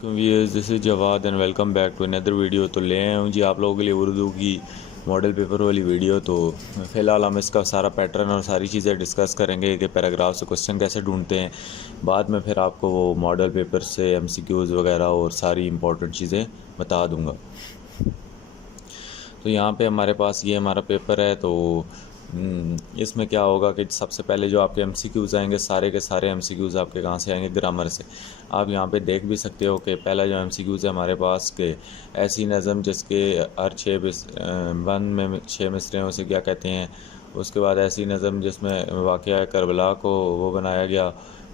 वालेकुम viewers, this is Jawad and welcome back to another video. तो ले आया हूँ जी आप लोगों के लिए उर्दू की मॉडल पेपर वाली वीडियो। तो फ़िलहाल हम इसका सारा पैटर्न और सारी चीज़ें डिस्कस करेंगे कि पैराग्राफ से क्वेश्चन कैसे ढूंढते हैं। बाद में फिर आपको वो मॉडल पेपर से एमसीक्यूज़ वगैरह और सारी इंपॉर्टेंट चीज़ें बता दूँगा। तो यहाँ पे हमारे पास ये हमारा पेपर है। तो इसमें क्या होगा कि सबसे पहले जो आपके एमसीक्यूज़ आएंगे सारे के सारे एमसीक्यूज़ आपके कहाँ से आएंगे, ग्रामर से। आप यहाँ पे देख भी सकते हो कि पहला जो एमसीक्यूज़ है हमारे पास के ऐसी नज़म जिसके हर वन में 6 मिसरे उसे क्या कहते हैं। उसके बाद ऐसी नज़म जिसमें वाक़या करबला को वो बनाया गया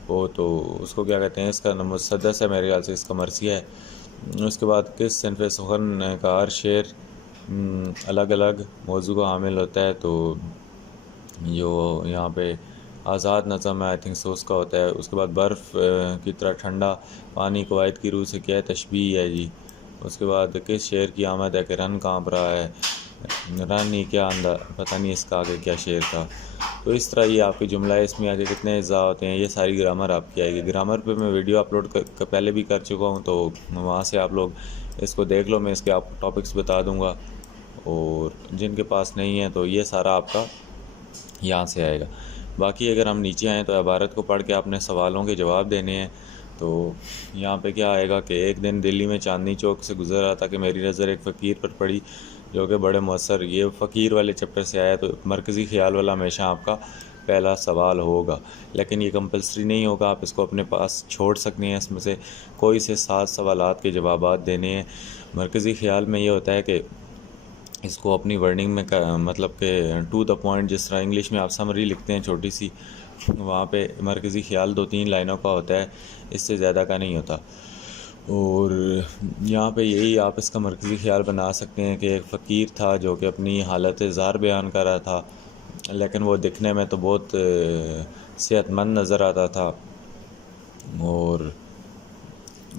वो, तो उसको क्या कहते हैं। इसका मुसद्दस है मेरे ख्याल से, इसका मरसिया है। उसके बाद किस सिनफ़ सुखन का हर शेर अलग अलग मौजू का हामिल होता है। तो जो यहाँ पे आज़ाद नज़म है आई थिंक सो उसका होता है। उसके बाद बर्फ़ की तरह ठंडा पानी कवायद की रूह से क्या है, तशबीह है जी। उसके बाद किस शेर की आमद है कि रन काँप रहा है, रन ही क्या अंदा पता नहीं इसका आगे क्या शेर था। तो इस तरह ये आपकी जुमला है, इसमें आगे कितने अज़ा होते हैं, ये सारी ग्रामर आपकी आएगी। ग्रामर पे मैं वीडियो अपलोड पहले भी कर चुका हूँ, तो वहाँ से आप लोग इसको देख लो। मैं इसके आपको टॉपिक्स बता दूँगा, और जिनके पास नहीं है तो ये सारा आपका यहाँ से आएगा। बाकी अगर हम नीचे आएँ तो इबारत को पढ़ के आपने सवालों के जवाब देने हैं। तो यहाँ पे क्या आएगा कि एक दिन दिल्ली में चांदनी चौक से गुजर रहा था कि मेरी नज़र एक फ़कीर पर पड़ी जो कि बड़े मौसर। ये फ़कीर वाले चैप्टर से आया। तो मरकज़ी ख़्याल वाला हमेशा आपका पहला सवाल होगा, लेकिन ये कंपलसरी नहीं होगा, आप इसको अपने पास छोड़ सकते हैं। इसमें से कोई से 7 सवालात के जवाब देने हैं। मरकज़ी ख़्याल में ये होता है कि इसको अपनी वर्डिंग में मतलब कि टू द पॉइंट, जिस तरह इंग्लिश में आप समरी लिखते हैं छोटी सी, वहाँ पे मरकज़ी ख़्याल 2-3 लाइनों का होता है, इससे ज़्यादा का नहीं होता। और यहाँ पे यही आप इसका मरकज़ी ख़्याल बना सकते हैं कि एक फ़कीर था जो कि अपनी हालत ज़ार बयान कर रहा था, लेकिन वो दिखने में तो बहुत सेहतमंद नज़र आता था। और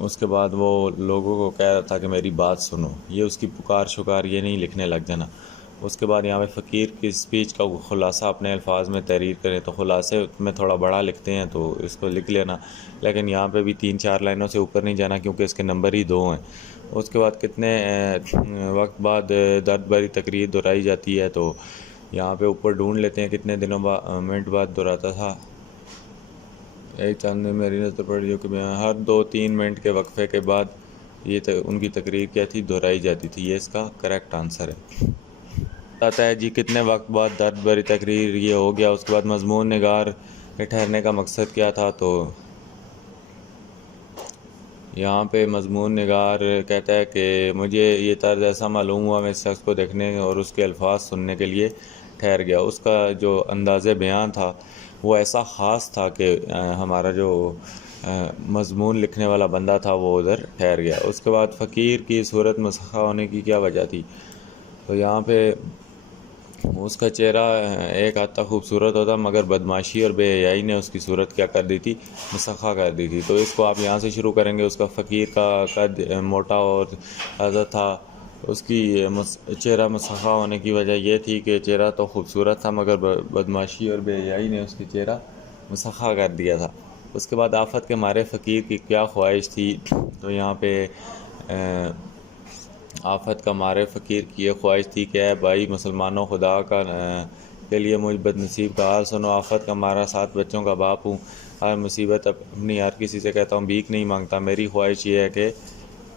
उसके बाद वो लोगों को कह रहा था कि मेरी बात सुनो, ये उसकी पुकार शुकार ये नहीं लिखने लग जाना। उसके बाद यहाँ पे फ़कीर की स्पीच का ख़ुलासा अपने अल्फाज में तहरीर करें, तो ख़ुलासे में थोड़ा बड़ा लिखते हैं तो इसको लिख लेना, लेकिन यहाँ पे भी 3-4 लाइनों से ऊपर नहीं जाना क्योंकि इसके नंबर ही 2 हैं। उसके बाद कितने वक्त बाद दर्द भरी तकरीर दोहराई जाती है, तो यहाँ पे ऊपर ढूंढ लेते हैं कितने दिनों मिनट बाद दोहराता था। एक चांद में मेरी नज़र पड़ी जो कि हर 2-3 मिनट के वक्फे के बाद ये उनकी तकरीर क्या थी, दोहराई जाती थी। ये इसका करेक्ट आंसर है। आता है जी कितने वक्त बाद दर्द भरी तकरीर, ये हो गया। उसके बाद मजमून निगार के ठहरने का मकसद क्या था, तो यहाँ पे मजमून निगार कहता है कि मुझे ये तर्ज ऐसा मालूम हुआ, मैं इस शख्स को देखने और उसके अल्फाज सुनने के लिए ठहर गया। उसका जो अंदाज़ बयान था वो ऐसा ख़ास था कि हमारा जो मजमून लिखने वाला बंदा था वो उधर ठहर गया। उसके बाद फ़कीर की सूरत मसख़ा होने की क्या वजह थी, तो यहाँ पे उसका चेहरा एक हद तक खूबसूरत होता, मगर बदमाशी और बेहयाई ने उसकी सूरत क्या कर दी थी, मुसख़्ख़ा कर दी थी। तो इसको आप यहाँ से शुरू करेंगे। उसका फ़कीर का कद मोटा और ताज़ा था, उसकी चेहरा मुसख़्ख़ा होने की वजह यह थी कि चेहरा तो खूबसूरत था मगर बदमाशी और बेहयाई ने उसकी चेहरा मुसख़्ख़ा कर दिया था। उसके बाद आफत के मारे फ़कीर की क्या ख्वाहिश थी, तो यहाँ पे आफत का मारे फ़कीर की ये ख्वाहिश थी कि ऐ भाई मुसलमानों, खुदा का के लिए मुझ बदनसीब का हाल सुनो। आफत का मारा 7 बच्चों का बाप हूँ, हर मुसीबत अपनी हर किसी से कहता हूँ, भीख नहीं मांगता। मेरी ख्वाहिश ये है कि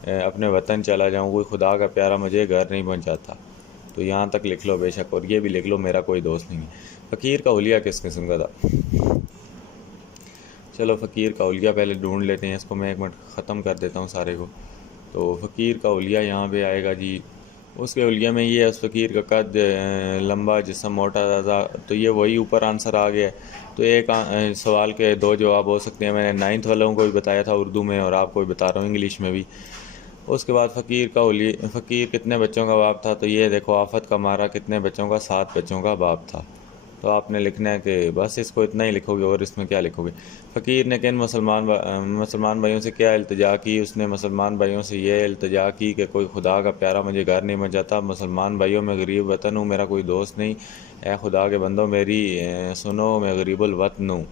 अपने वतन चला जाऊँ, कोई खुदा का प्यारा मुझे घर नहीं पहुँचाता। तो यहाँ तक लिख लो बेशक, और ये भी लिख लो मेरा कोई दोस्त नहीं है। फ़कीर का हुलिया किस किस्म का था। चलो फ़कीर का हुलिया पहले ढूंढ लेते हैं, इसको मैं 1 मिनट ख़त्म कर देता हूँ सारे को। तो फ़कीर का हुलिया यहाँ पे आएगा जी। उसके हुलिया में ये है, उस फ़कीर का कद लंबा, जिस्म मोटा, ताज़ा। तो ये वही ऊपर आंसर आ गया। तो एक सवाल के 2 जवाब हो सकते हैं। मैंने 9th वालों को भी बताया था उर्दू में, और आपको भी बता रहा हूँ इंग्लिश में भी। उसके बाद फ़कीर कितने बच्चों का बाप था, तो ये देखो आफत का मारा कितने बच्चों का, 7 बच्चों का बाप था। तो आपने लिखना है कि बस इसको इतना ही लिखोगे, और इसमें क्या लिखोगे। फ़कीर ने किन मुसलमान भाइयों से क्या इल्तिजा की, उसने मुसलमान भाइयों से ये इल्तिजा की कि कोई खुदा का प्यारा मुझे घर नहीं मिल जाता। मुसलमान भाइयों में गरीब वतन हूँ, मेरा कोई दोस्त नहीं। ए खुदा के बंदो मेरी सुनो, मैं गरीबुल वतन हूँ।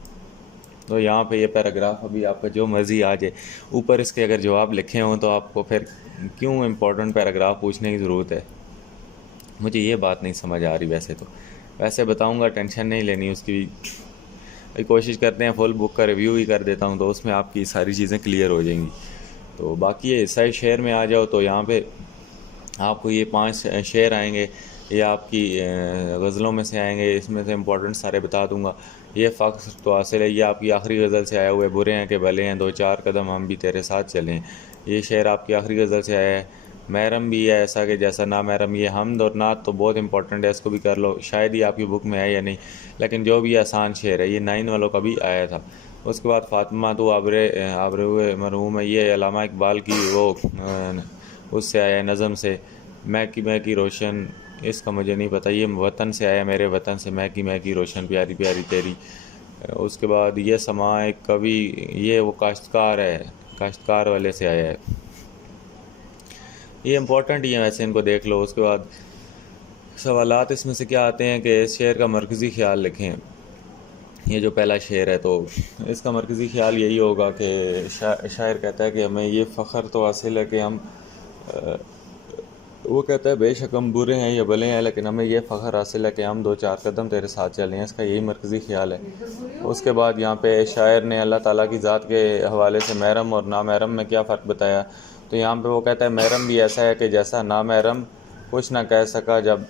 तो यहाँ पे ये पैराग्राफ अभी आपका जो मर्ज़ी आ जाए, ऊपर इसके अगर जवाब लिखे हों तो आपको फिर क्यों इम्पोर्टेंट पैराग्राफ पूछने की ज़रूरत है। मुझे ये बात नहीं समझ आ रही। वैसे बताऊँगा, टेंशन नहीं लेनी उसकी भी। कोशिश करते हैं फुल बुक का रिव्यू ही कर देता हूँ, तो उसमें आपकी सारी चीज़ें क्लियर हो जाएंगी। तो बाकी ये सही शेर में आ जाओ तो यहाँ पे आपको ये 5 शेर आएंगे, ये आपकी गज़लों में से आएंगे। इसमें से इम्पोर्टेंट सारे बता दूंगा। ये फ़ख्र तो हासिल है, ये आपकी आखिरी गज़ल से आया हुआ है। बुरे हैं कि भले हैं, 2-4 कदम हम भी तेरे साथ चलें, ये शेर आपकी आखिरी गज़ल से आया है। महरम भी है ऐसा कि जैसा ना महरम, ये हमद और नात तो बहुत इंपॉर्टेंट है, इसको भी कर लो। शायद ही आपकी बुक में है या नहीं, लेकिन जो भी आसान शेर है, ये 9 वालों का भी आया था। उसके बाद फ़ातिमा तो आबरे हुए मरहूम है, ये अल्लामा इकबाल की वो उससे आया है, नज़म से। मैं की रोशन, इसका मुझे नहीं पता, ये वतन से आया, मेरे वतन से। मैं की रोशन प्यारी प्यारी तेरी। उसके बाद ये समा एक कवि, ये वो काश्तकार है, काश्तकार वाले से आया है। ये इम्पोर्टेंट ही है वैसे, इनको देख लो। उसके बाद सवालात इसमें से क्या आते हैं कि इस शेर का मरकज़ी ख्याल लिखें। ये जो पहला शेर है तो इसका मरकज़ी ख्याल यही होगा कि शायर कहता है कि हमें ये फ़ख्र तो हासिल है कि हम वो कहता है बेशक हम बुरे हैं या भले हैं, लेकिन हमें ये फ़ख्र हासिल है कि हम 2-4 कदम तेरे साथ चलें। इसका यही मरकज़ी ख्याल है। उसके बाद यहाँ पे शायर ने अल्लाह ताला की ज़ात के हवाले से महरम और नामहरम में क्या फ़र्क बताया। तो यहाँ पे वो कहता है महरम भी ऐसा है कि जैसा नामहरम कुछ ना कह सका जब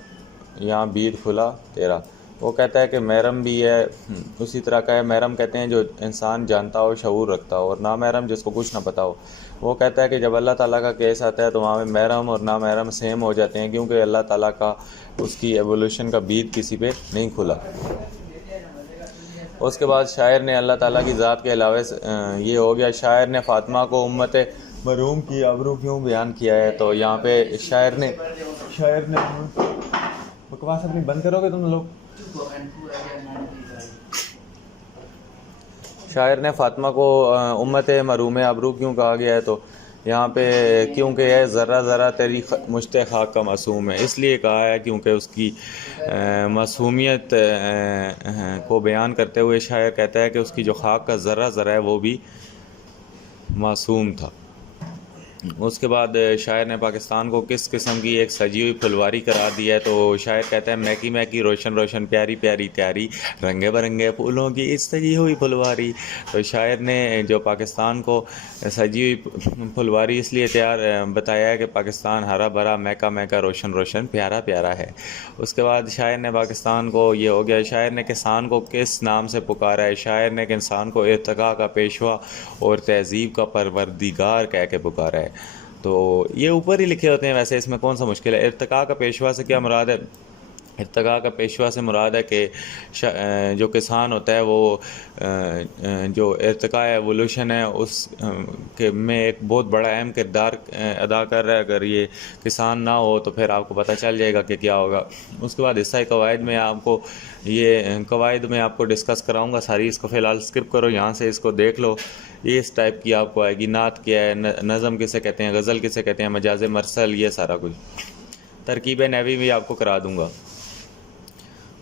यहाँ बीत खुला तेरा। वो कहता है कि महरम भी है उसी तरह का है। महरम कहते हैं जो इंसान जानता हो, शऊर रखता हो, और नामहरम जिसको कुछ ना पता हो। वो कहता है कि जब अल्लाह ताला का केस आता है तो वहाँ में महरम और नामहरम सेम हो जाते हैं, क्योंकि अल्लाह ताला का उसकी एवोल्यूशन का बीज किसी पे नहीं खुला। उसके बाद शायर ने अल्लाह ताला की ज़ात के अलावा ये हो गया, शायर ने फ़ातिमा को उम्मत मरहूम की आबरू क्यों बयान किया है। तो यहाँ पे शायर ने बकवास अपनी बंद करोगे तुम लोग। शायर ने फ़ातिमा को उम्मत मरहूम आबरू क्यों कहा गया है, तो यहाँ पे क्योंकि यह ज़रा ज़रा तेरी मुश्ते खाक का मासूम है, इसलिए कहा है क्योंकि उसकी मासूमियत को बयान करते हुए शायर कहता है कि उसकी जो खाक का ज़रा ज़रा है वो भी मासूम था। उसके बाद शायर ने पाकिस्तान को किस किस्म की एक सजी हुई फुलवारी करार दिया है। तो शायर कहता है महकी रोशन रोशन प्यारी प्यारी त्यारी, रंगे बरंगे फूलों की इस सजी हुई फुलवारी। तो शायर ने जो पाकिस्तान को सजी हुई फुलवारी इसलिए तैयार बताया है कि पाकिस्तान हरा भरा महका महका रोशन रोशन प्यारा प्यारा है। उसके बाद शायर ने पाकिस्तान को ये हो गया, शायर ने किसान को किस नाम से पुकारा है। शायर ने इंसान को इर्तिका का पेशवा और तहजीब का परवरदिगार कह के पुकारा है। तो ये ऊपर ही लिखे होते हैं, वैसे इसमें कौन सा मुश्किल है। इर्तिका का पेशवा से क्या मुराद है? इर्तिका का पेशवा से मुराद है कि जो किसान होता है वो जो इर्तिका एवोल्यूशन है उस के में एक बहुत बड़ा अहम किरदार अदा कर रहा है। अगर ये किसान ना हो तो फिर आपको पता चल जाएगा कि क्या होगा। उसके बाद हिस्सा कवायद में आपको ये कवायद में आपको डिस्कस कराऊंगा सारी, इसको फ़िलहाल स्किप करो, यहाँ से इसको देख लो। ये इस टाइप की आपको आएगी। नात क्या है, नज़म किसे कहते हैं, गज़ल किसे कहते हैं, मजाज मरसल, ये सारा कुछ। तरकीब नहवी भी आपको करा दूँगा।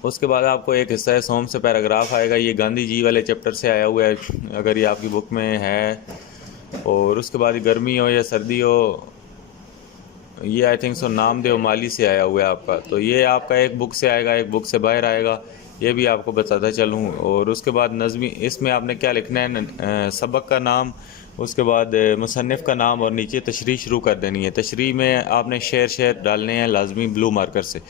उसके बाद आपको एक हिस्सा है सोम से पैराग्राफ आएगा, ये गांधी जी वाले चैप्टर से आया हुआ है अगर ये आपकी बुक में है। और उसके बाद गर्मी हो या सर्दी हो, ये आई थिंक सो नामदेव माली से आया हुआ है आपका। तो ये आपका एक बुक से आएगा, एक बुक से बाहर आएगा, ये भी आपको बताता चलूँ। और उसके बाद नज़मी, इसमें आपने क्या लिखना है, सबक का नाम, उसके बाद मुसन्निफ़ का नाम और नीचे तशरीह शुरू कर देनी है। तशरीह में आपने शेर डालने हैं लाजमी ब्लू मार्कर से।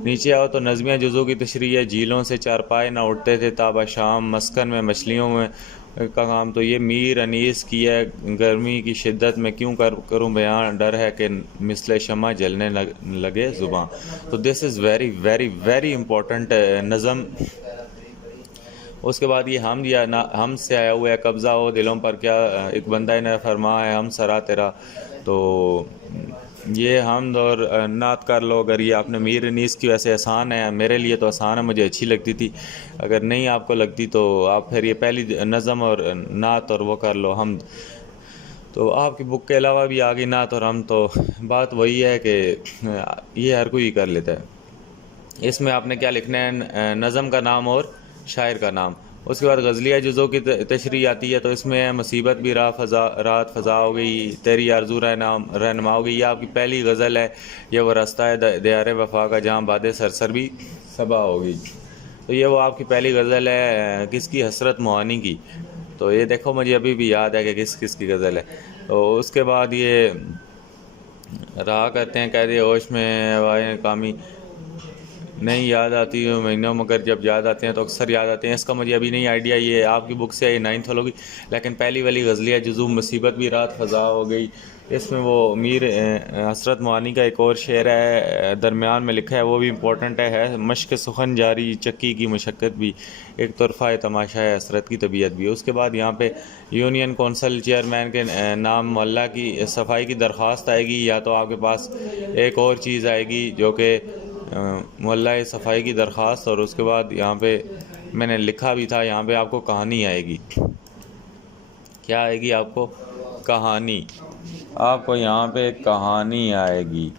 नीचे आओ तो नज़मिया जुज़ों की तशरीह है। झीलों से चारपाए ना उठते थे ताबा शाम, मस्कन में मछलियों में का काम। तो ये मीर अनीस की है, गर्मी की शिद्दत में क्यों करूँ बयान, डर है कि मिसले शमा जलने लगे ज़ुबां। तो this is very very very important नज़म। उसके बाद ये हम या ना हम से आया हुआ है, कब्ज़ा हो दिलों पर क्या एक बंदा ने फरमा है हम सरा तेरा। तो ये हमद और नात कर लो। अगर ये आपने मीर अनीस की, वैसे आसान है, मेरे लिए तो आसान है, मुझे अच्छी लगती थी। अगर नहीं आपको लगती तो आप फिर ये पहली नज़म और नात और वो कर लो हमद। तो आपकी बुक के अलावा भी आ गई नात और हम, तो बात वही है कि ये हर कोई कर लेता है। इसमें आपने क्या लिखना है, नज़म का नाम और शायर का नाम। उसके बाद गज़लिया जुज़ों की तशरीह आती है, तो इसमें है मुसीबत भी रात फ़ज़ा हो गई, तेरी आरज़ू रहनुमा हो गई। ये आपकी पहली गज़ल है। ये वो रास्ता है दयार वफ़ा का जहाँ बादे सरसर भी सबा हो गई। तो ये वो आपकी पहली गज़ल है किसकी, हसरत मोहानी की। तो ये देखो मुझे अभी भी याद है कि किस किस की गज़ल है। तो उसके बाद ये रहा करते हैं, कह दिए होश में हवाएं कामी नहीं याद आती है महीनों, मगर जब याद आते हैं तो अक्सर याद आते हैं। इसका मुझे अभी नहीं आइडिया, ये आपकी बुक से ये 9th होगी। लेकिन पहली वाली गज़लिया जुज़ू मुसीबत भी रात फ़ज़ा हो गई, इसमें वो मीर हसरत मोहानी का एक और शेर है दरमियान में लिखा है, वो भी इम्पोर्टेंट है मश्क सुखन जारी चक्की की मशक्क़त भी, एक तरफ़ा तमाशा है हसरत की तबीयत भी। उसके बाद यहाँ पे यूनियन कौंसल चेयरमैन के नाम मोहल्ला की सफाई की दरख्वास्त आएगी, या तो आपके पास एक और चीज़ आएगी जो कि मोहल्ला सफाई की दरख्वास्त। और उसके बाद यहाँ पे मैंने लिखा भी था, यहाँ पे आपको कहानी आएगी। क्या आएगी आपको, कहानी। आपको यहाँ पे कहानी आएगी,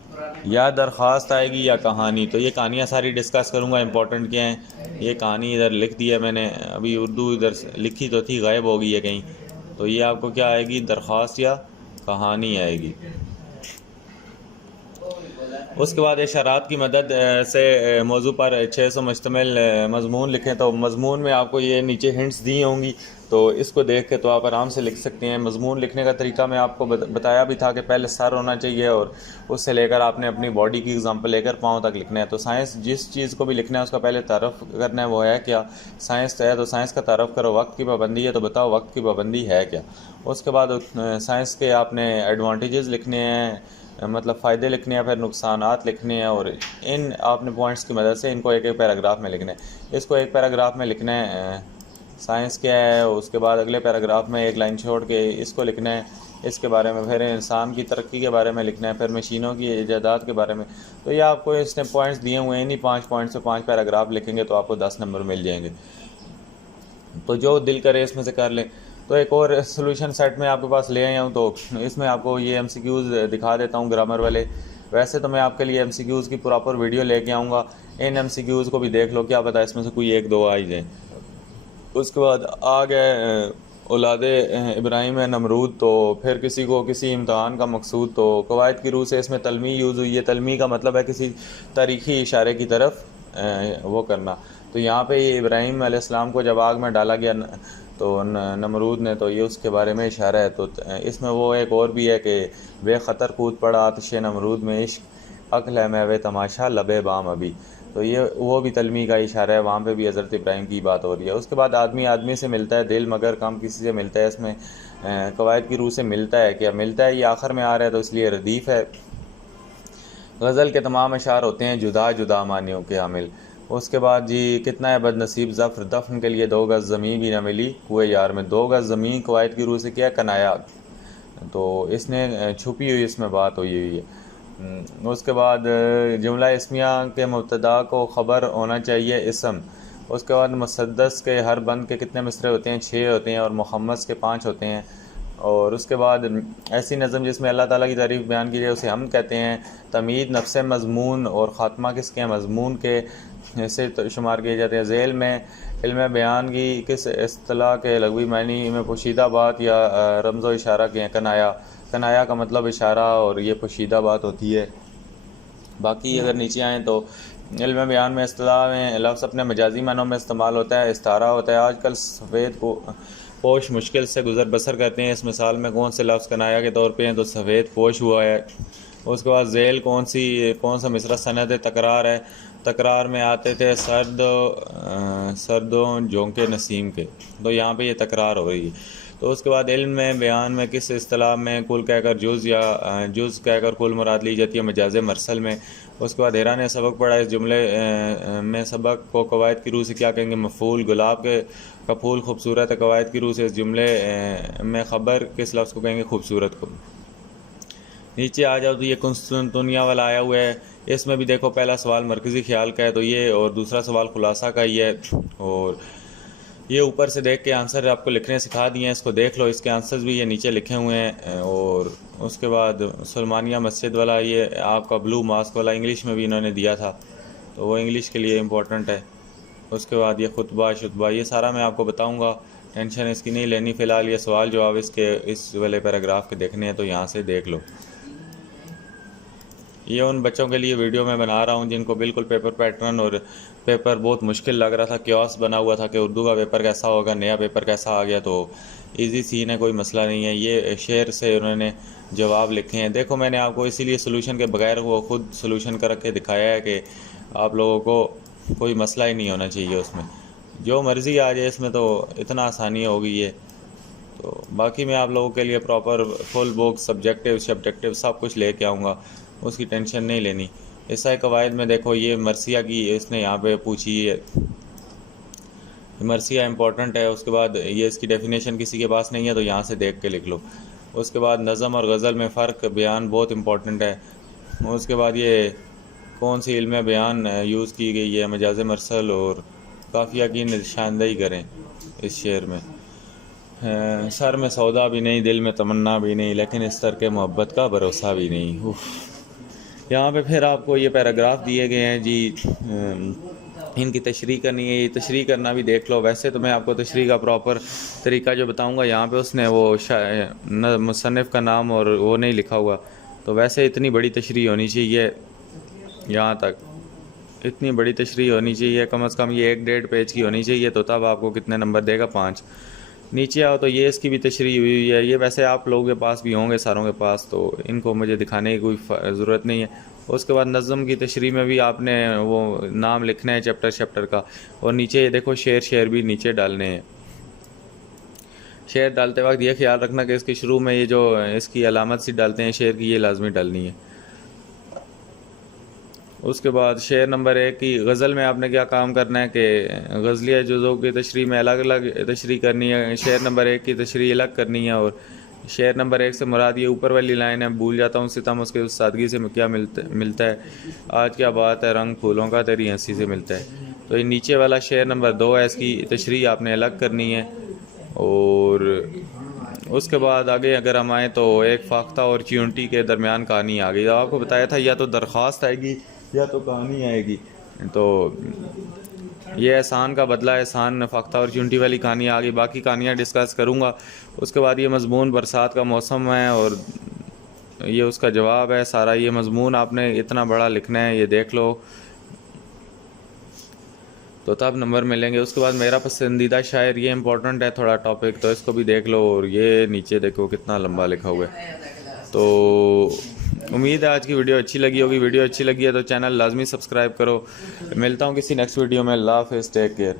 या दरख्वास्त आएगी या कहानी। तो ये कहानियाँ सारी डिस्कस करूँगा, इंपॉर्टेंट क्या हैं। ये कहानी इधर लिख दी है मैंने, अभी उर्दू इधर लिखी तो थी, गायब हो गई है कहीं। तो ये आपको क्या आएगी, दरख्वास्त या कहानी आएगी। उसके बाद इशारात की मदद से मौजू पर 600 मुश्तमिल मज़मून लिखें। तो मज़मून में आपको ये नीचे हिंट्स दी होंगी, तो इसको देख के तो आप आराम से लिख सकते हैं। मज़मून लिखने का तरीका मैं आपको बताया भी था कि पहले सर होना चाहिए, और उससे लेकर आपने अपनी बॉडी की एग्जांपल लेकर पाँव तक लिखना है। तो साइंस जिस चीज़ को भी लिखना है उसका पहले तारफ़ करना है, वो है क्या, साइंस है। तो साइंस का तारफ़ करो। वक्त की पाबंदी है, तो बताओ वक्त की पाबंदी है क्या। उसके बाद साइंस के आपने एडवांटेजेस लिखने हैं, मतलब फ़ायदे लिखने हैं, फिर नुकसानात लिखने हैं, और इन आपने पॉइंट्स की मदद से इनको एक एक पैराग्राफ में लिखना है। इसको एक पैराग्राफ में लिखना है साइंस क्या है, उसके बाद अगले पैराग्राफ में एक लाइन छोड़ के इसको लिखना है, इसके बारे में। फिर इंसान की तरक्की के बारे में लिखना है, फिर मशीनों की ईजादात के बारे में। तो ये आपको इसने पॉइंट्स दिए हुए हैं, इन्हीं 5 पॉइंट्स से 5 पैराग्राफ लिखेंगे तो आपको 10 नंबर मिल जाएंगे। तो जो दिल करे इसमें से कर लें। तो एक और सॉल्यूशन सेट में आपके पास ले आया हूँ, तो इसमें आपको ये एमसीक्यूज़ दिखा देता हूँ ग्रामर वाले। वैसे तो मैं आपके लिए एमसीक्यूज़ की प्रॉपर वीडियो लेके आऊँगा, इन एमसीक्यूज़ को भी देख लो, क्या पता इसमें से कोई एक दो आ ही जाए। उसके बाद आ गए औलादे इब्राहिम नमरूद। तो फिर किसी को किसी इम्तहान का मकसूद, तो कवायद की रूह से इसमें तलमी यूज़ हुई है। तलमी का मतलब है किसी तारीख़ी इशारे की तरफ वो करना। तो यहाँ पे ये इब्राहिम अलैहिस्सलाम को जब आग में डाला गया तो नमरूद ने, तो ये उसके बारे में इशारा है। तो इसमें वो एक और भी है कि बेख़तर कूद पड़ा आतिश नमरूद में इश्क अक्ल है महवे तमाशा लबे बाम अभी। तो ये वो भी तलमी का इशारा है, वहाँ पे भी हज़रत इब्राहिम की बात हो रही है। उसके बाद आदमी आदमी से मिलता है दिल, मगर कम किसी से मिलता है। इसमें कवायद की रूह से मिलता है, क्या मिलता है, ये आखिर में आ रहा है तो इसलिए रदीफ़ है। गज़ल के तमाम अशार होते हैं जुदा जुदा मानियों के हामिल। उसके बाद जी कितना है बदनसीब ज़फ़र दफ़न के लिए 2 गज़ ज़मीन भी न मिली कुए यार में। 2 गज़ ज़मीन कवायद की रूह से क्या, कनाया। तो इसने छुपी हुई इसमें बात हुई है। उसके बाद जुमला इस्मिया के मुब्तदा को ख़बर होना चाहिए इसम। उसके बाद मुसद्दस के हर बंद के कितने मिसरे होते हैं, 6 होते हैं, और मुहम्मस के 5 होते हैं। और उसके बाद ऐसी नज़म जिसमें अल्लाह ताला की तारीफ़ बयान की जाए उसे हम कहते हैं। तमीद नफ्स मज़मून और ख़ात्मा किसके हैं, मज़मून के से शुमार किए जाते हैं। झेल में इल्म बयान की किस इस्तिलाह के लगवी मानी में पोशीदा बात या रमज़ व इशारा के हैं। कनाया, कनाया का मतलब इशारा, और ये पोशीदा बात होती है। बाकी अगर नीचे आएँ तो इल्म बयान में इस्तिलाह में लफ्ज़ अपने मजाजी मानों में इस्तेमाल होता है, इस्तारा होता है। आजकल सफ़ेद को पोश मुश्किल से गुज़र बसर करते हैं। इस मिसाल में कौन से लफ्ज़ कनाया के तौर पे हैं, तो सफ़ेद पोश हुआ है। उसके बाद झेल कौन सा मिसरा सनद तकरार है। तकरार में आते थे सर्दों झोंके नसीम के, तो यहाँ पे ये तकरार हो रही है। तो उसके बाद इल्म में बयान में किस इस्तिलाह में कुल कहकर जुज़ या जुज़ कहकर कुल मुराद ली जाती है, मजाज मरसल में। उसके बाद हेरा ने सबक पढ़ा, इस जुमले में सबक को कवायद की रूह से क्या कहेंगे, मफूल। गुलाब के का फूल खूबसूरत है, कवायद की रूह से इस जुमले में ख़बर किस लफ्ज़ को कहेंगे, खूबसूरत को। नीचे आ जाओ तो ये कुंस्तुनिया वाला आया हुआ है, इसमें भी देखो पहला सवाल मरकज़ी ख्याल का है तो ये, और दूसरा सवाल खुलासा का ही है। और ये ऊपर से देख के आंसर आपको लिखने सिखा दिए हैं, इसको देख लो, इसके आंसर्स भी ये नीचे लिखे हुए हैं। और उसके बाद सलमानिया मस्जिद वाला, ये आपका ब्लू मास्क वाला इंग्लिश में भी इन्होंने दिया था, तो वो इंग्लिश के लिए इम्पोर्टेंट है। उसके बाद ये खुतबा शुतबा ये सारा मैं आपको बताऊंगा, टेंशन इसकी नहीं लेनी। फ़िलहाल ये सवाल जवाब इसके इस वाले पैराग्राफ के देखने हैं तो यहाँ से देख लो। ये उन बच्चों के लिए वीडियो मैं बना रहा हूँ जिनको बिल्कुल पेपर पैटर्न और पेपर बहुत मुश्किल लग रहा था, क्योस बना हुआ था कि उर्दू का पेपर कैसा होगा, नया पेपर कैसा आ गया। तो इजी सीन है, कोई मसला नहीं है। ये शेर से उन्होंने जवाब लिखे हैं। देखो मैंने आपको इसीलिए सोल्यूशन के बगैर वो खुद सोल्यूशन करके दिखाया है कि आप लोगों को कोई मसला ही नहीं होना चाहिए उसमें, जो मर्ज़ी आ जाए इसमें तो इतना आसानी होगी ये। तो बाकी मैं आप लोगों के लिए proper full book subjective subjective सब कुछ लेके आऊँगा, उसकी टेंशन नहीं लेनी। ऐसा कवायद में देखो ये मरसिया की इसने यहाँ पे पूछी है, मरसिया इंपॉर्टेंट है। उसके बाद ये इसकी डेफिनेशन किसी के पास नहीं है तो यहाँ से देख के लिख लो। उसके बाद नज़म और गज़ल में फ़र्क बयान बहुत इंपॉर्टेंट है। उसके बाद ये कौन सी इल्म बयान यूज़ की गई है, मजाज मरसल और काफ़िया की निशानदेही करें इस शेर में। सर में सौदा भी नहीं, दिल में तमन्ना भी नहीं, लेकिन इस तर के मोहब्बत का भरोसा भी नहीं। यहाँ पे फिर आपको ये पैराग्राफ दिए गए हैं जी, इनकी तशरीह करनी है। ये तशरीह करना भी देख लो। वैसे तो मैं आपको तशरीह का प्रॉपर तरीका जो बताऊँगा, यहाँ पे उसने वो मुसन्निफ़ का नाम और वो नहीं लिखा हुआ, तो वैसे इतनी बड़ी तशरीह होनी चाहिए, यहाँ तक इतनी बड़ी तशरीह होनी चाहिए, कम से कम ये 1-1.5 पेज की होनी चाहिए। तो तब आपको कितने नंबर देगा, 5। नीचे आओ तो ये इसकी भी तशरीह हुई है। ये वैसे आप लोगों के पास भी होंगे, सारों के पास, तो इनको मुझे दिखाने की कोई ज़रूरत नहीं है। उसके बाद नज़म की तशरीह में भी आपने वो नाम लिखना है चैप्टर का, और नीचे ये देखो शेर भी नीचे डालने हैं। शेर डालते वक्त ये ख्याल रखना कि इसके शुरू में ये जो इसकी अलामत सी डालते हैं शेर की, ये लाजमी डालनी है। उसके बाद शेर नंबर 1 की गज़ल में आपने क्या काम करना है कि गज़लिया जुज़ों की तशरीह में अलग अलग तशरीह करनी है। शेर नंबर 1 की तशरीह अलग करनी है। और शेर नंबर 1 से मुराद ये ऊपर वाली लाइन है, भूल जाता हूँ सितम उसके उस सादगी से क्या मिलता है, आज क्या बात है रंग फूलों का तेरी हंसी से मिलता है। तो ये नीचे वाला शेर नंबर 2 है, इसकी तशरीह आपने अलग करनी है। और उसके बाद आगे अगर हम आएँ तो एक फाख्ता और च्यूंटी के दरमियान कहानी आ गई। तो आपको बताया था या तो दरख्वास्त आएगी या तो कहानी आएगी। तो ये एहसान का बदला, एहसान फाख्ता और च्यूंटी वाली कहानी आ गई। बाकी कहानियाँ डिस्कस करूँगा। उसके बाद ये मज़मून बरसात का मौसम है और ये उसका जवाब है सारा। ये मज़मून आपने इतना बड़ा लिखना है, ये देख लो, तो तब नंबर मिलेंगे। उसके बाद मेरा पसंदीदा शायर, ये इंपॉर्टेंट है थोड़ा टॉपिक, तो इसको भी देख लो। और ये नीचे देखो कितना लंबा लिखा हुआ है। तो उम्मीद है आज की वीडियो अच्छी लगी होगी। वीडियो अच्छी लगी है तो चैनल लाजमी सब्सक्राइब करो। मिलता हूँ किसी नेक्स्ट वीडियो में। अल्लाह हाफ़िज़, टेक केयर।